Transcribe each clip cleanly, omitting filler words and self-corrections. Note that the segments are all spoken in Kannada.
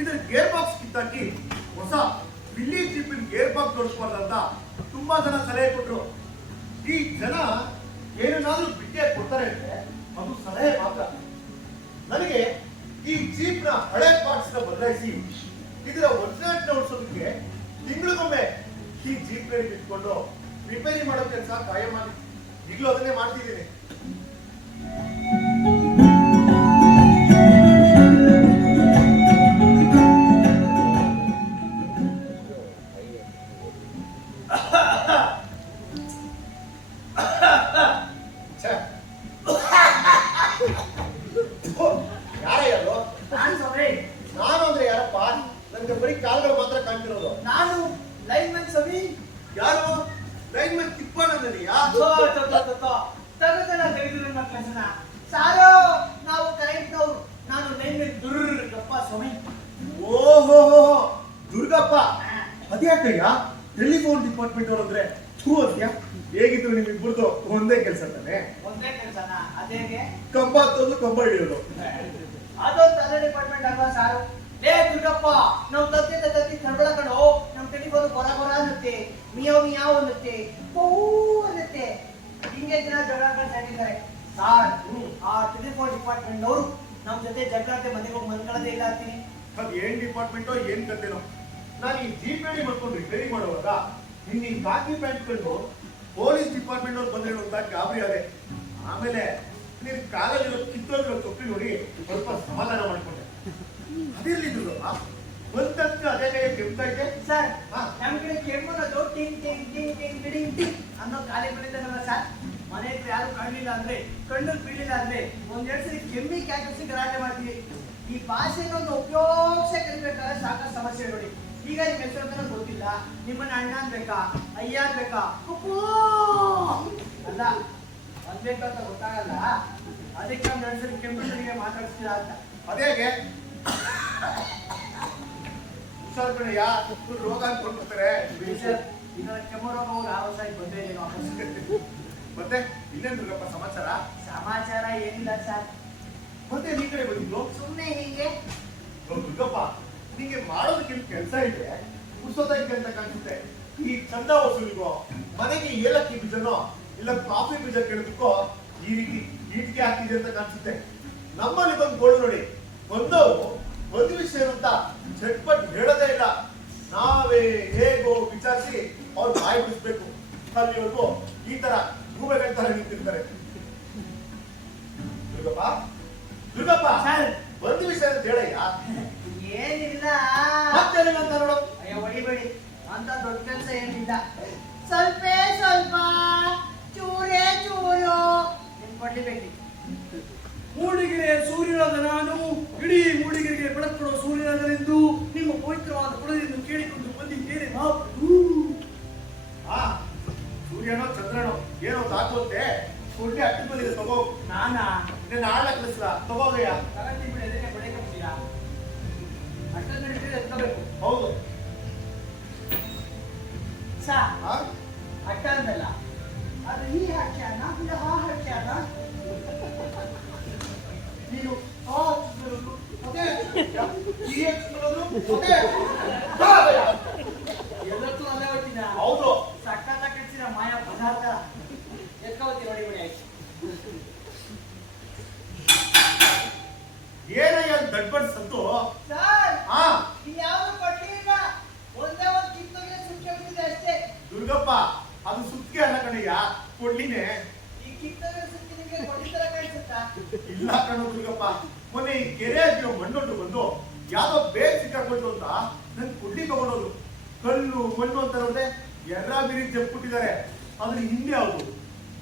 ಇದ್ರ ಗೇರ್ ಬಾಕ್ಸ್ ಕಿತ್ತಾಕಿ ಹೊಸ ಬಿಲ್ಲಿ ಜೀಪಿನ ಗೇರ್ ಬಾಕ್ಸ್ ಜೋಡಿಸ್ಬಾರ್ದಂತ ತುಂಬಾ ಜನ ಸಲಹೆ ಕೊಟ್ರು. ಈ ಜನ ಏನನ್ನಾದ್ರೂ ಬಿಟ್ಟೆ ಕೊಡ್ತಾರೆ ಅಂದ್ರೆ ಅದು ಸಲಹೆ ಮಾತ್ರ. ನನಗೆ ಈ ಜೀಪ್ ನ ಹಳೆ ಪಾರ್ಟ್ಸ್ ನ ಬದಲಾಯಿಸಿ ಇದರ ಒರಿಜಿನಾಲ್ನ ಉಳಿಸೋದಕ್ಕೆ ತಿಂಗಳಿಗೊಮ್ಮೆ ಈ ಜೀಪ್ ಗಳಿಗೆ ಇಟ್ಕೊಂಡು ರಿಪೇರಿ ಮಾಡೋ ಕೆಲಸ ಕಾಯ ಮಾಡಿ ಈಗಲೂ ಅದನ್ನೇ ಮಾಡ್ತಿದ್ದೀನಿ. ನಾನು ಅಂದ್ರೆ ಯಾರಪ್ಪ? ನನಗೆ ಬರೀ ಕಾಲ್ಗಳು ಮಾತ್ರ ಕಾಣ್ತಿರೋದು. ನಾನು ಲೈನ್ಮನ್ ಸವಿ. ಯಾರು? ಲೈನ್ಮನ್ ತಿಪ್ಪಣ್ಣನಿಯಾ? ತಗದನ ತೆಗೆದು ನನ್ನ ಕೆಲಸನ ಸಾರೋ. ನಾವು ಕರೆಂಟ್ನವ್ರು. ನಾನು ಲೈನ್ಮನ್ ದುರ್ಗಪ್ಪ ಸ್ವಾಮಿ. ಓಹೋ, ದುರ್ಗಪ್ಪ. ಅದ್ಯಾಕಯ್ಯ ಟೆಲಿಫೋನ್ ಡಿಪಾರ್ಟ್ಮೆಂಟ್ ಅವ್ರು ಅಂದ್ರೆ ಥೂ ಅಂತ್ಯಾ? ಹೇಗಿದ್ರು ನಿಮ್ಮಿಬ್ಬರದು ಒಂದೇ ಕೆಲಸ ತಾನೆ? ಒಂದೇ ಕೆಲಸನ? ಅದೇಗೆ? ಕಂಬ ಹತ್ತೋದು, ಕಂಬ ಹಿಡಿಯೋದು. ಅದೊಂದು ಅದೇ ಡಿಪಾರ್ಟ್ಮೆಂಟ್ ಅಲ್ವಾ ಸಾರು? ಲೇ ದುರ್ಗಪ್ಪ, ನಾವು ತತ್ತಿ ಕರ್ಬಳ ಕಣೋ. ನಮ್ ಟೆಲಿಫೋನ್ ಕೊರ ಕೊರ ಅನ್ನತ್ತೆ, ಮಿಯಾವ್ ಮಿಯಾವ್ ಅನ್ನತ್ತೆ, ಪೂ ಅನ್ನತ್ತೆ. ಹಿಂಗೆ ದಿನ ಜಗಳಗಳು ಸಾಗಿದ್ದಾರೆ ಸಾರ್. ಆ ಟೆಲಿಫೋನ್ ಡಿಪಾರ್ಟ್ಮೆಂಟ್ ಅವರು ನಮ್ ಜೊತೆ ಜಗಳಕ್ಕೆ ಮನೆಗೆ ಹೋಗಿ ಮನ್ಕೊಳ್ಳೋದೇ ಇಲ್ಲ ಅಂತೀನಿ. ಅದ್ ಏನ್ ಡಿಪಾರ್ಟ್ಮೆಂಟೋ ಏನ್ ಕತ್ತೇನೋ. ನಾನು ಈ ಜೀಪ್ ಗಾಡಿ ಮಾಡ್ಕೊಂಡು ರಿಪೇರಿ ಮಾಡುವಾಗ ನಿನ್ನ ಈ ಕಾಕಿ ಪ್ಯಾಂಟ್ ಕಂಡು ಪೊಲೀಸ್ ಡಿಪಾರ್ಟ್ಮೆಂಟ್ ಅವ್ರು ಬಂದ್ರು ಅಂತ ಗಾಬರಿ ಆದೆ. ಆಮೇಲೆ ನೀನ್ ಕಾಲಲ್ಲಿರೋ ಕಿತ್ತೋಗಿರೋ ತೊಪ್ಪಿ ನೋಡಿ ಸ್ವಲ್ಪ ಸಮಾಧಾನ ಮಾಡ್ಕೊಂಡೆ. ಅದಿರ್ಲಿದ್ರು ಒಂದ್ ತಕ್ಕ ಅದೇ ಕೈ ಕೆಮ್ತಾ ಇದೆ ಸರ್. ನಮ್ ಕಡೆ ಕೆಮ್ಮೋದು ಟಿಂಗ್ ಟಿಂಗ್ ಟಿಂಗ್ ಟಿಂಗ್ ಟಿಂಗ್ ಟಿಂಗ್ ಅನ್ನೋ ಗಾಳಿ ಬೆಳೀತಾರಲ್ಲ ಸರ್. ಮನೆ ಹತ್ರ ಯಾರು ಕಾಣಲಿಲ್ಲ ಅಂದ್ರೆ, ಕಣ್ಣಲ್ಲಿ ಬೀಳಿಲ್ಲ ಅಂದ್ರೆ ಒಂದೆರಡು ಸರಿ ಕೆಮ್ಮಿ ಕ್ಯಾಕರಿಸಿ ಗಲಾಟೆ ಮಾಡ್ತೀವಿ. ಈ ಭಾಷೆನೊಂದು ಉಪಯೋಗಿಸೇ ಕಲಿಬೇಕಾದ್ರೆ ಸಾಕಷ್ಟು ಸಮಸ್ಯೆ ನೋಡಿ. ಈಗ ನಿಮ್ ಹೆಸರು ಗೊತ್ತಿಲ್ಲ, ನಿಮ್ಮನ್ನ ಅಣ್ಣ ಅನ್ಬೇಕಾ, ಅಯ್ಯ ಅನ್ಬೇಕಾ, ಅಲ್ಲ ಅನ್ಬೇಕಂತ ಗೊತ್ತಾಗಲ್ಲ. ಅದಕ್ಕೆ ನಮ್ ನಡ್ಸರಿ ಕೆಮ್ಮಿ ಮಾತಾಡ್ತೀರಾ ಅಂತ. ಅದೇಗೆ ಹುಷಾರ್ ಕಣಯ್ಯ, ರೋಗ ಅನ್ಕೊಂಡ್ಬಿಡ್ತಾರೆ. ಇದರ ಕೆಮ್ಮು ರೋಗವು ರಾವಸಾಗಿ ಬಂದೇ ಇಲ್ಲ ವಾಪಸ್. ಮತ್ತೆ ಇನ್ನೇನ್ ದುರ್ಗಪ್ಪ ಸಮಾಚಾರ? ಸಮಾಚಾರ ಏನಿಲ್ಲ ಸರ್. ಮತ್ತೆ ನೀ ಕಡೆ ಬಂದಿದ್ದು ಸುಮ್ಮನೆ ಹೀಗೆ. ದುರ್ಗಪ್ಪ, ನಿಂಗೆ ಮಾಡೋದಕ್ಕಿಂತ ಕೆಲಸ ಇದೆ, ಕುಡ್ಸೋದಕ್ಕೆ ಅಂತ ಕಾಣಿಸುತ್ತೆ. ಈ ಚಂದ ವಸೂಲಿಗೋ, ಮನೆಗೆ ಏಲಕ್ಕಿ ಬೀಜನೋ ಇಲ್ಲ ಕಾಫಿ ಬೀಜ ಕೇಳೋದಕ್ಕೋ ಈ ರೀತಿ ಈಟಿಗೆ ಹಾಕಿದೆ ಅಂತ ಕಾಣಿಸುತ್ತೆ. ನಮ್ಮಲ್ಲಿ ಬಂದು ಗೋಳು ನೋಡಿ, ಬಂದವರು ಒಂದು ವಿಷಯ ಅಂತ ಚಟ್ಪಟ್ ಹೇಳೋದೇ ಇಲ್ಲ. ನಾವೇ ಹೇಗೋ ವಿಚಾರಿಸಿ ಅವ್ರು ಬಾಯಿ ಬಿಡಿಸ್ಬೇಕು. ಅಲ್ಲಿವರೆಗೂ ಈ ತರ ಗೂಬೆಗಂತಾರೆ ನಿಂತಿರ್ತಾರೆ. ದುರ್ಗಪ್ಪ, ದುರ್ಗಪ್ಪ, ಒಂದು ವಿಷಯ ಅಂತ ಹೇಳಯ್ಯ. ಏನಿಲ್ಲ ಮತ್ತೇನಿಲ್ಲ ಅಂತ ನೋಡು. ಅಯ್ಯೋ ಹೊಡಿಬೇಡಿ, ಅಂತ ದೊಡ್ಡ ಕೆಲಸ ಏನಿಲ್ಲ. ಸ್ವಲ್ಪ ಚೂರೇ ಚೂರು ನಿಮ್ ಕೊಡ್ಲಿಬೇಕು. ಮೂಡಿಗೆರೆ ಸೂರ್ಯನಾದ ನಾನು ಇಡೀ ಮೂಡಿಗೆರೆಗೆ ಬೆಳಕೊಡುವ ಸೂರ್ಯನಾದನೆಂದು ನಿಮ್ಮ ಪವಿತ್ರವಾದ ಕೊಡದಿಂದ ಕೇಳಿಕೊಂಡು ಬಂದಿದ್ದೇನೆ ಮಹಾಪ್ರಭು. ಸೂರ್ಯನೋ ಚಂದ್ರನೋ ಏನೋ ತಾಕುತ್ತೆ, ಕೊಡ್ಲಿ ಅಟ್ಟಿಗೆ ಬಂದಿದೆ ತಗೋ. ನಾನಾ ನಿನ್ನ ಆಳ ಕಲಿಸ್ಲ ತಗೋಗಯ್ಯ. ತಗೊಂಡು ಬಿಡಿ, ಎದಕ್ಕೆ ಬಡಕೊಂಡ್ಬಿಡ್ತೀರಾ? ಅಷ್ಟೊಂದು ನಡೀತಿದೆ ಎತ್ಕೋಬೇಕು. ಹೌದು ಸಾ ಅಟ್ಟ ಅಂದಲ್ಲ, ಅದು ಈ ಹಾಕ್ಯಾನ ಇಲ್ಲ ಆ ಹಾಕ್ಯಾನ. ನೀನು ಅದೇ ಎಲ್ಲಕ್ಕೂ ಅಲ್ಲೇ ಹೋಗ್ತೀನ. ಹೌದು, ಸಕ್ಕತ್ತ ಕಟ್ಸಿನ ಮಾಯಾ ಪದಾರ್ಥ ಎತ್ಕೋತಿ ನೋಡಿ ಬಿಡಿ. ಆಯ್ತು ಏನಯ್ಯ ದಡ್ಬಡ್ ಸತ್ತು. ಸರ್, ಇನ್ಯಾವುದು ಕೊಟ್ಟಿಲ್ಲ, ಒಂದೇ ಒಂದು ಕಿತ್ತೋಗಿದೆ ಸುಕ್ಕೆ ಬಿಟ್ಟಿದೆ ಅಷ್ಟೇ. ದುರ್ಗಪ್ಪ, ಅದು ಸುತ್ತಿಗೆ ಅಲ್ಲ ಕಣಯ್ಯ, ಕೊಡ್ಲಿನೇ. ಈ ಕಿತ್ತೋಗಿದೆ ಸುಕ್ಕಿ ನಿಮಗೆ ಕೊಟ್ಟಿದ್ದರ ಕಾಣಿಸುತ್ತಾ? ಇಲ್ಲ ಕಣೋ ದುರ್ಗಪ್ಪ, ಮೊನ್ನೆ ಈ ಕೆರೆ ಹತ್ತಿರ ಮಣ್ಣೊಟ್ಟು ಬಂದು ಯಾವ್ದೋ ಬೇಗ ಸಿಕ್ಕಾಕೊಟ್ಟು ಅಂತ ನನ್ ಕೊಡ್ಲಿ ತಗೊಂಡೋದು. ಕಲ್ಲು ಮಣ್ಣು ಅಂತ ನೋಡಿದೆ ಎರ್ರ ಬಿರಿ ಜಪ್ಪಿಟ್ಟಿದ್ದಾರೆ. ಅದ್ರ ಹಿಂದೆ ಯಾವುದು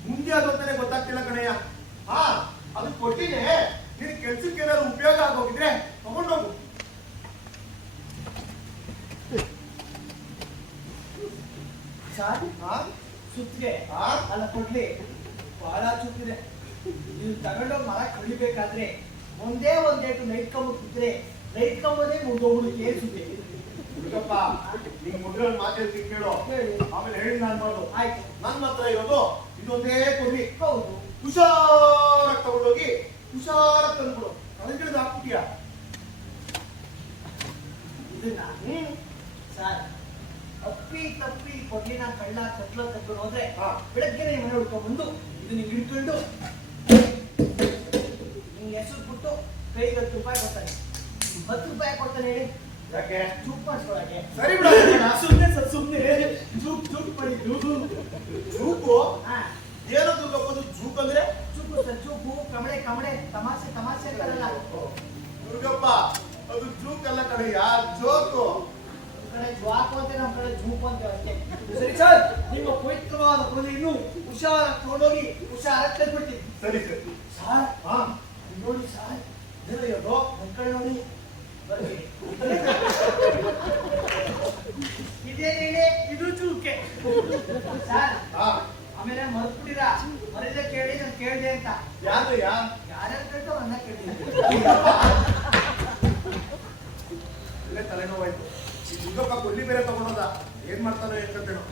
ಮುಂದೆ ಅದು ಅಂತಾನೆ ಗೊತ್ತಾಗ್ತಿಲ್ಲ ಕಣಯ್ಯ. ಅದು ಕೊಟ್ಟಿನೇ, ನಿನ್ ಕೆಲ್ಸಕ್ಕೆ ಏನಾದ್ರು ಉಪಯೋಗ ಆಗೋಗಿದ್ರೆ ತಗೊಂಡೋಗು. ಸುತ್ತಿಗೆ ಅಲ್ಲ ಕೊಡ್ಲಿ ಬಹಳ ಸುತ್ತಿದೆ. ನೀವು ತಗೊಂಡೋಗಿ ಮರ ಕಳಿಬೇಕಾದ್ರೆ ಒಂದೇ ಒಂದೇಟು ಲೈಟ್ ಕಂಬ ಬಿದ್ದರೆ ಲೈಟ್ ಕಂಬನೇ ಮುಗಿದೋಗ್ಬಿಡು. ಕೇಳಿಸುತ್ತೆ ದುರ್ಗಪ್ಪ, ನಿಂಗೆ ಮುದ್ರಲ್ಲಿ ಮಾತಾಡ್ತೀನಿ ಕೇಳು, ಆಮೇಲೆ ಹೇಳಿ ನಾನು ಮಾಡೋದು. ಆಯ್ತು. ನನ್ನ ಹತ್ರ ಇರೋದು ಇದೊಂದೇ ಕೊಡ್ಲಿ. ಹೌದು, ಹುಷಾರಾಗಿ ತಗೊಂಡೋಗಿ ಹುಷಾರಾಗಿ ತಂದ್ಬಿಡು. ಅದಕ್ಕೆ ಹಾಕ್ಬಿಟ್ಟಿಯಾ? ಇದನ್ನ ಸರ್ ಅಪ್ಪಿ ತಪ್ಪಿ ಕೊಡ್ಲಿನ ಕಳ್ಳ ಕತ್ಲ ತಗೊಂಡು ಹೋದ್ರೆ ಹಾ. ಬೆಳಗ್ಗೆ ಮನೆ ಹುಡ್ಕೊಂಡ್ ಬಂದು ಇದನ್ನ ಹಿಡ್ಕೊಂಡು ನಿಂಗೆ ಹೆಸರು ಬಿಟ್ಟು ಕೈಗೆ 10 ರೂಪಾಯಿ ಕೊಡ್ತಾನೆ. 10 ರೂಪಾಯಿ ಕೊಡ್ತಾನೆ ಹೇಳಿ ಯಾಕೆ ಚೂಪ್ ಮಾಡಿಸ್ಕೊಳಕ್ಕೆ. ಸರಿ ಬಿಡ ಸುಮ್ಮನೆ ಸರ್ ಸುಮ್ಮನೆ ಚೂಪ್ ಮಾಡಿದ್ರು. ಜೂಕು ಹಾ ಏನೋ ದುರ್ಗಪ್ಪದು ಜೂಕ್ ಅಂದ್ರೆ ಚೂಪು ಸರ್ ಚೂಪು ಕಮಳೆ ಕಮಳೆ ತಮಾಷೆ ತಮಾಷೆ ಅಂತಾರಲ್ಲ. ದುರ್ಗಪ್ಪ ಅದು ಜೂಕ್ ಅಲ್ಲ ಕಡೆಯ ಜೋಕು. ನಮ್ ಕಡೆ ಜ್ವಾಕು ಅಂತ ನಮ್ಮ ಕಡೆ ಜೂಪು ಅಂತ ಅಷ್ಟೇ. ಸರಿ ಸರ್ ನಿಮ್ಮ ಪವಿತ್ರವಾದ ಕೊನೆಯನ್ನು ಹುಷಾರ ತಗೊಂಡೋಗಿ ಹುಷಾರಾಗಿ ತಂದ್ಬಿಡ್ತೀನಿ. ಸರಿ ಸರಿ ಸರ್ ಹಾ ನೋಡಿ ಸರ್ ಏನಯ್ಯೋದು ನನ್ನ ಕಡೆ ನೋಡಿ ಬರ್ರಿ. ಇದೇನೇನೆ ಇದು ಚೂಕೆ ಸರ್. ಹಾ ಆಮೇಲೆ ಮರ್ಬಿಟ್ಟಿರ ಮರಿದ ಕೇಳಿ ನಾನು ಕೇಳಿದೆ ಅಂತ ಯಾರಯ್ಯ ಯಾರ್ಯಾರು ಕೇಳ್ತಾವ ನನ್ನ ಕೇಳಿದ್ದೀನಿ. ಇಲ್ಲೇ ತಲೆನೋವಾಯ್ತು. ಈ ದುರ್ಗಪ್ಪ ಕೊಲ್ಲಿ ಬೇರೆ ತಗೊಂಡೋದ ಏನ್ ಮಾಡ್ತಾನೋ ಏನ್ ಕತ್ತೇನೋ.